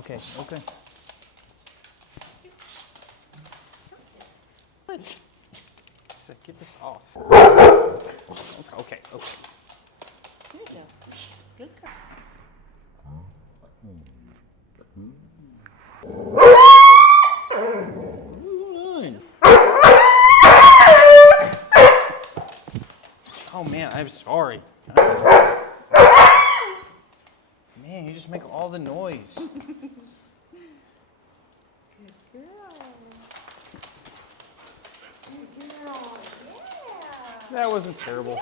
Okay, okay. Good. So get this off. Okay, okay. There you go. Good girl. Oh man, I'm sorry. Man, you just make all the noise. Good girl. Good girl. Yeah. That wasn't terrible.